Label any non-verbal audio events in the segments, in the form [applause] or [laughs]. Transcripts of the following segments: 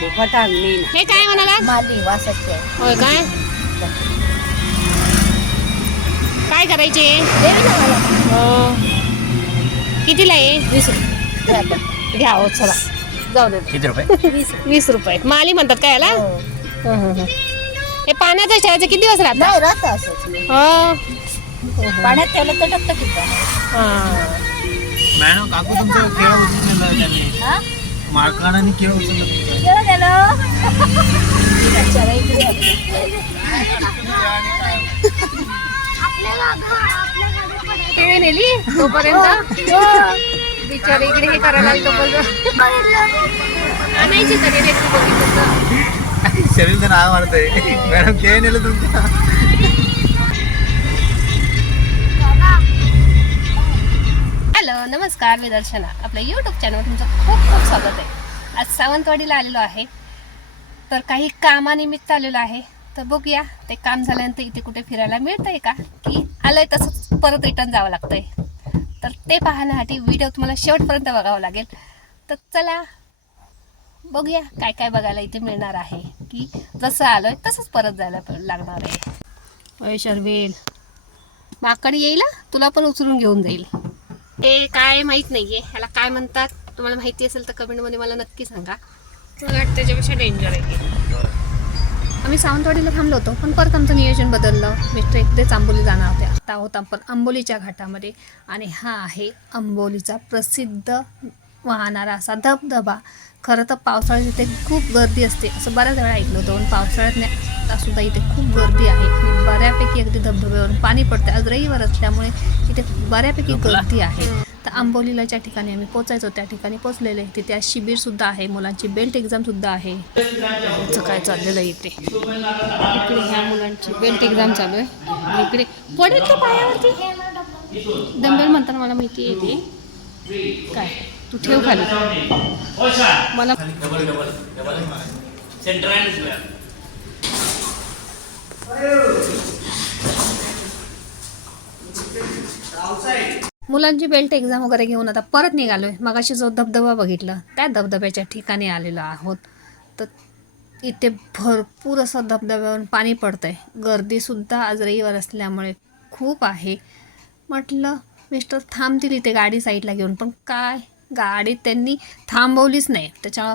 नाही हे काय म्हणाला? माली वासाची होय काय? काय करायचे? हो. कितीला आहे? वीस रुपये. घ्या हो चला. जाऊ दे. किती रुपये? वीस रुपये. माली म्हणतात काय याला? हो. हं, हं, हं. हे पाण्याचं ठेवायचं किती दिवस राहतात नाही राहत हो. पाण्यात ठेवलं तर टकटक येतं. हां. मॅडम काकू तुमचं केळं उचलून नेलं त्यांनी. हा? केळं तुमचं. केळं नेली तोपर्यंत इकडे हे करायला आणायची तरी रे तू बघितलं शरीर तर नाव मारतंय मॅडम केळं नेलं तुमचं हॅलो नमस्कार मी दर्शना. आपल्या यूट्यूब चॅनलवर तुमचं खूप खूप स्वागत आहे. आज सावंतवाडीला आलेलो आहे. तर काही कामानिमित्त आलेलो आहे. तर बघूया ते काम झाल्यानंतर इथे कुठे फिरायला मिळतंय का? की आलंय तसंच परत रिटर्न जावं लागतंय. तर ते पाहण्यासाठी व्हिडिओ तुम्हाला शेवटपर्यंत बघावं लागेल. तर चला बघूया काय काय बघायला इथे मिळणार आहे. की जसं आलोय तसंच परत जायला लागणार आहे. अय शर्वेल माकड येईल तुला पण उचलून घेऊन जाईल. हे काय माहीत नाहीये. ह्याला काय म्हणतात? तुम्हाला माहिती असेल तर कमेंटमध्ये मला नक्की सांगा. त्याच्यापेक्षा डेंजर आहे. आम्ही सावंतवाडीला थांबलो होतो पण परत आमचं नियोजन बदललं. मिस्टर एकटेच आंबोली जाणार होते. आता आहोत आपण आंबोलीच्या घाटामध्ये. आणि हा आहे आंबोलीचा प्रसिद्ध वाहणारा असा धबधबा. खरं तर पावसाळ्यात इथे खूप गर्दी असते. असं बऱ्याच वेळा ऐकलं होतं पण पावसाळ्यात नाही. आता सुद्धा इथे खूप गर्दी आहे. आणि बऱ्यापैकी अगदी धबधब्यावरून पाणी पडते आज रविवार असल्यामुळे इथे बऱ्यापैकी गर्दी आहे. तर आंबोलीला ज्या ठिकाणी आम्ही पोचायचो त्या ठिकाणी पोचलेले. तिथे आज शिबिरसुद्धा आहे मुलांची बेल्ट एक्झामसुद्धा आहे. आमचं काय चाललेलं आहे इथे? इकडे ह्या मुलांची बेल्ट एक्झाम चालू आहे. इकडे पडेल तो पायावरती? डंबेल म्हणताना मला माहिती आहे ते. काय? तू ठेव खाली. मला मुलांची बेल्ट एक्झाम वगैरे घेऊन आता परत निघालोय. मगाशी जो धबधबा बघितला त्या धबधब्याच्या ठिकाणी आलेलो आहोत. तर इथे भरपूर असं धबधब्यावरून पाणी पडतंय. गर्दीसुद्धा आज रविवार असल्यामुळे खूप आहे. म्हटलं मिस्टर थांबतील इथे गाडी साईडला घेऊन. पण काय? गाडी त्यांनी थांबवलीच नाही. त्याच्या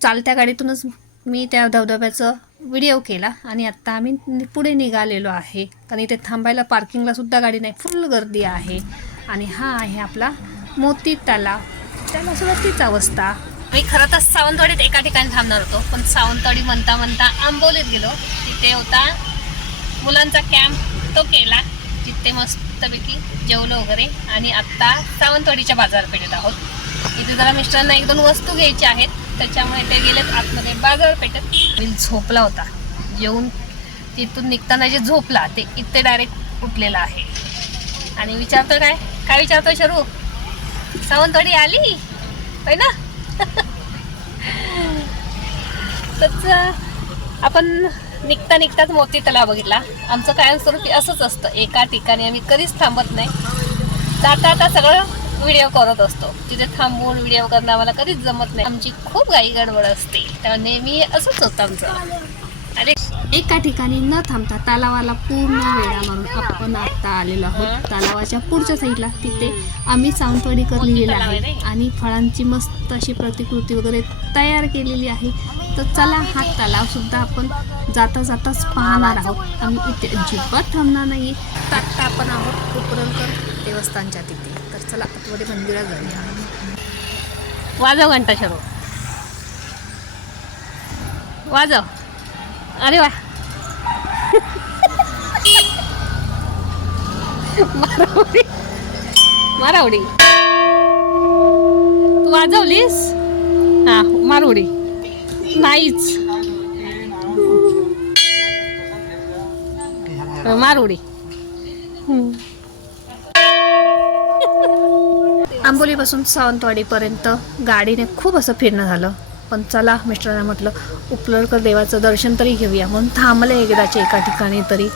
चालत्या गाडीतूनच मी त्या धबधब्याचं व्हिडिओ केला आणि आत्ता आम्ही पुढे निघालेलो आहे. कारण इथे थांबायला पार्किंगला सुद्धा गाडी नाही. फुल गर्दी आहे. आणि हा आहे आपला मोती तलाव त्याला सुद्धा तीच अवस्था. मी खरं तर सावंतवाडीत एका ठिकाणी थांबणार होतो पण सावंतवाडी म्हणता म्हणता आंबोलीत गेलो. तिथे होता मुलांचा कॅम्प तो केला. तिथे मस्तपैकी जेवलो वगैरे. आणि आत्ता सावंतवाडीच्या बाजारपेठेत आहोत. इथे जरा मिस्टरांना एक दोन वस्तू घ्यायच्या आहेत. त्याच्यामुळे ते गेलेत आतमध्ये बाजारपेठेत. बिल झोपला होता. जेवून तिथून निघताना जे झोपला ते इथे डायरेक्ट उठलेला आहे. आणि विचारतो काय? काय विचारतो शरू? सावंतवाडी आली? होय ना? [laughs] तच आपण निघता निघताच मोती तलाव बघितला. आमचं कायमस्वरूपी असंच असतं. एका ठिकाणी आम्ही कधीच थांबत नाही. जाता आता सगळं व्हिडिओ करत असतो. तिथे थांबून व्हिडिओ करणं आम्हाला कधीच जमत नाही. आमची खूप घाई गडबड असते. त्यामुळे नेहमी असंच होतं आमचं. अरे एका ठिकाणी न थांबता तलावाला पूर्ण वेळा मारून आपण आता आलेलो आहोत. तलावाच्या पुढच्या साईडला तिथे आम्ही सावंतवाडीकर लिहिलेलं आहे आणि फळांची मस्त अशी प्रतिकृती वगैरे तयार केलेली आहे. तर चला हा तलाव सुद्धा आपण जाता जाताच पाहणार आहोत. आम्ही इथे अजिबात थांबणार नाही तर आत्ता आपण आहोत उपरलकर देवस्थानच्या तिथे. तर चला आतमध्ये मंदिरात जाऊया. वाजव घंटा शरो वाजव. अरे वा. मारावडी मारावडी तू वाजवलीस? हा मारवडी नाहीच. मारवडी आंबोलीपासून सावंतवाडीपर्यंत गाडीने खूप असं फिरणं झालं. पण चला मिस्टरांना म्हटलं उपलडकर देवाचं दर्शन तरी घेऊया. म्हणून थांबले एकदाचे एका ठिकाणी तरी.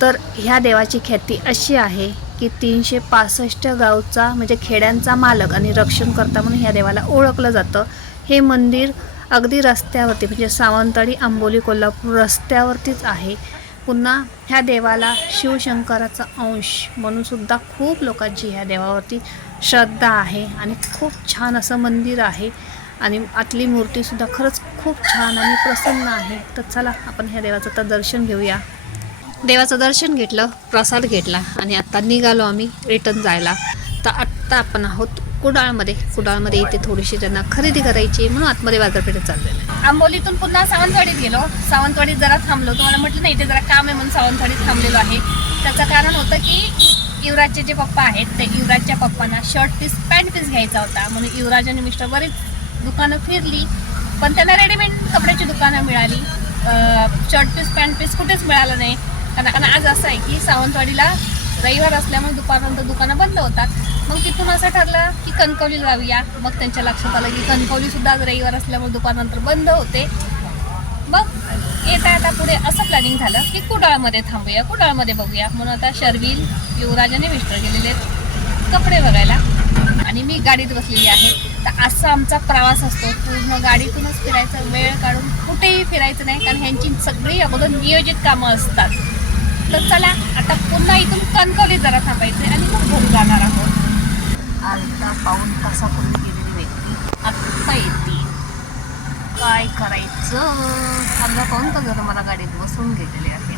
तर ह्या देवाची ख्याती अशी आहे की तीनशे पासष्ट गावचा म्हणजे खेड्यांचा मालक आणि रक्षणकर्ता म्हणून ह्या देवाला ओळखलं जातं. हे मंदिर अगदी रस्त्यावरती म्हणजे सावंतवाडी आंबोली कोल्हापूर रस्त्यावरतीच आहे. पुन्हा ह्या देवाला शिवशंकराचा अंश म्हणून सुद्धा खूप लोकांची ह्या देवावरती श्रद्धा आहे आणि खूप छान असं मंदिर आहे. आणि आतली मूर्तीसुद्धा खरंच खूप छान आणि प्रसन्न आहे. तर चला आपण ह्या देवाचं तर दर्शन घेऊया. देवाचं दर्शन घेतलं प्रसाद घेतला आणि आत्ता निघालो आम्ही रिटर्न जायला. तर आत्ता आपण आहोत कुडाळमध्ये. कुडाळमध्ये इथे थोडीशी त्यांना खरेदी करायची म्हणून आतमध्ये बाजारपेठेत चाललेलं आंबोलीतून पुन्हा सावंतवाडीत गेलो. सावंतवाडीत जरा थांबलो. तुम्हाला म्हटलं नाही इथे जरा काम आहे म्हणून सावंतवाडीत थांबलेलो आहे. त्याचं कारण होतं की युवराजचे जे पप्पा आहेत ते युवराजच्या पप्पांना शर्ट पीस पॅन्ट पीस घ्यायचा होता. म्हणून युवराज आणि मिस्टर बरेच दुकानं फिरली पण त्यांना रेडीमेड कपड्याची दुकानं मिळाली. शर्ट पीस पॅन्ट पीस कुठेच मिळालं नाही. कारण कारण आज असं आहे की सावंतवाडीला रविवार असल्यामुळे दुपारनंतर दुकानं बंद होतात. मग तिथून असं ठरलं की कणकवली जाऊया. मग त्यांच्या लक्षात आलं की कणकवली सुद्धा आज रविवार असल्यामुळे दुकानानंतर बंद होते. मग येता येता पुढे असं प्लॅनिंग झालं की कुडाळमध्ये थांबूया कुडाळमध्ये बघूया. म्हणून आता शर्विल युवराज आणि मिस्टर गेलेले आहेत. कपडे बघायला. आणि मी गाडीत बसलेली आहे. तर असा आमचा प्रवास असतो. पूर्ण गाडीतूनच फिरायचा वेळ काढून कुठेही फिरायचं नाही कारण ह्यांची सगळी अगोदर नियोजित कामं असतात. तर चला आता पुन्हा इथून कणकवलीत जरा थांबायचं आणि मग घरी जाणार आहोत. अर्धा पाऊन तासापूर्वी गेलेली व्यक्ती आत्ता येते. काय करायचं? अर्धा पाऊन तास झालं मला गाडीत बसून गेलेले आहे.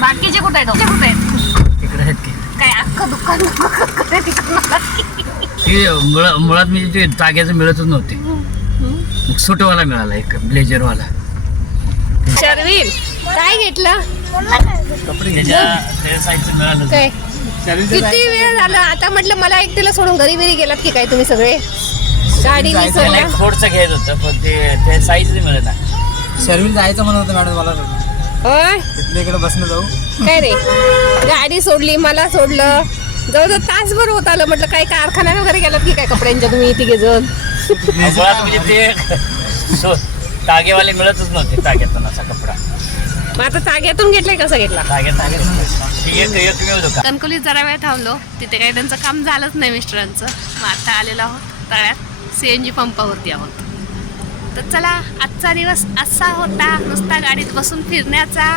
बाकीचे कुठे आहेत? कुठे आहेत? काय अख्खं दुकान ते मुळा- मुळात म्हणजे ते जाग्याचं मिळतच नव्हते. मग सुटवाला मिळाला एक ब्लेजरवाला शर्विल काय घेतलं? कपडे त्याच्या त्या साईजचं मिळालं काय? किती वेळ झाला? आता म्हटलं मला एकटीला सोडून घरी बिरी गेलात की काय तुम्ही सगळे? गाडी त्याला एक फोडचं घ्यायचं होतं पण ते ते साईज नाही मिळत आहे. शर्विल जायचं म्हणत होतं मॅडम मला होय? तिथल्या इकडे बसणं जाऊ. काय रे? गाडी सोडली मला सोडलं. जवळजवळ तासभर होत आलं. म्हटलं काय कारखान्यात वगैरे गेलात की काय कपड्यांच्या तुम्ही तिघे जण मुळात म्हणजे ते सो तागेवाले मिळतच नव्हते ताग्यातून असा कपडा. मग आता ताग्यातून घेतलाय कसा घेतला एक एकमेव दुकान कणकोलीत जरा वेळ थांबलो. तिथे काही त्यांचं काम झालंच नाही मिस्टरांचं. मग आता आलेलो आहोत. तळ्यात सी एन जी पंपावरती आहोत. तर चला आजचा दिवस असा होता. नुसता गाडीत बसून फिरण्याचा.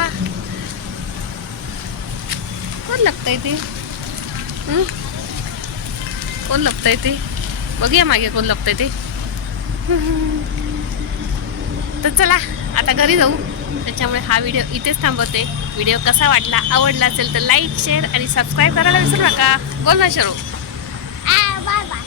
कोण लागतंय ते? कोण लपतंय ते? बघूया मागे कोण लपतंय ते. तर चला आता घरी जाऊ. त्याच्यामुळे हा व्हिडिओ इथेच थांबवते. व्हिडिओ कसा वाटला आवडला असेल तर लाईक शेअर आणि सबस्क्राईब करायला विसरू नका. बोल ना शरू बाय बाय.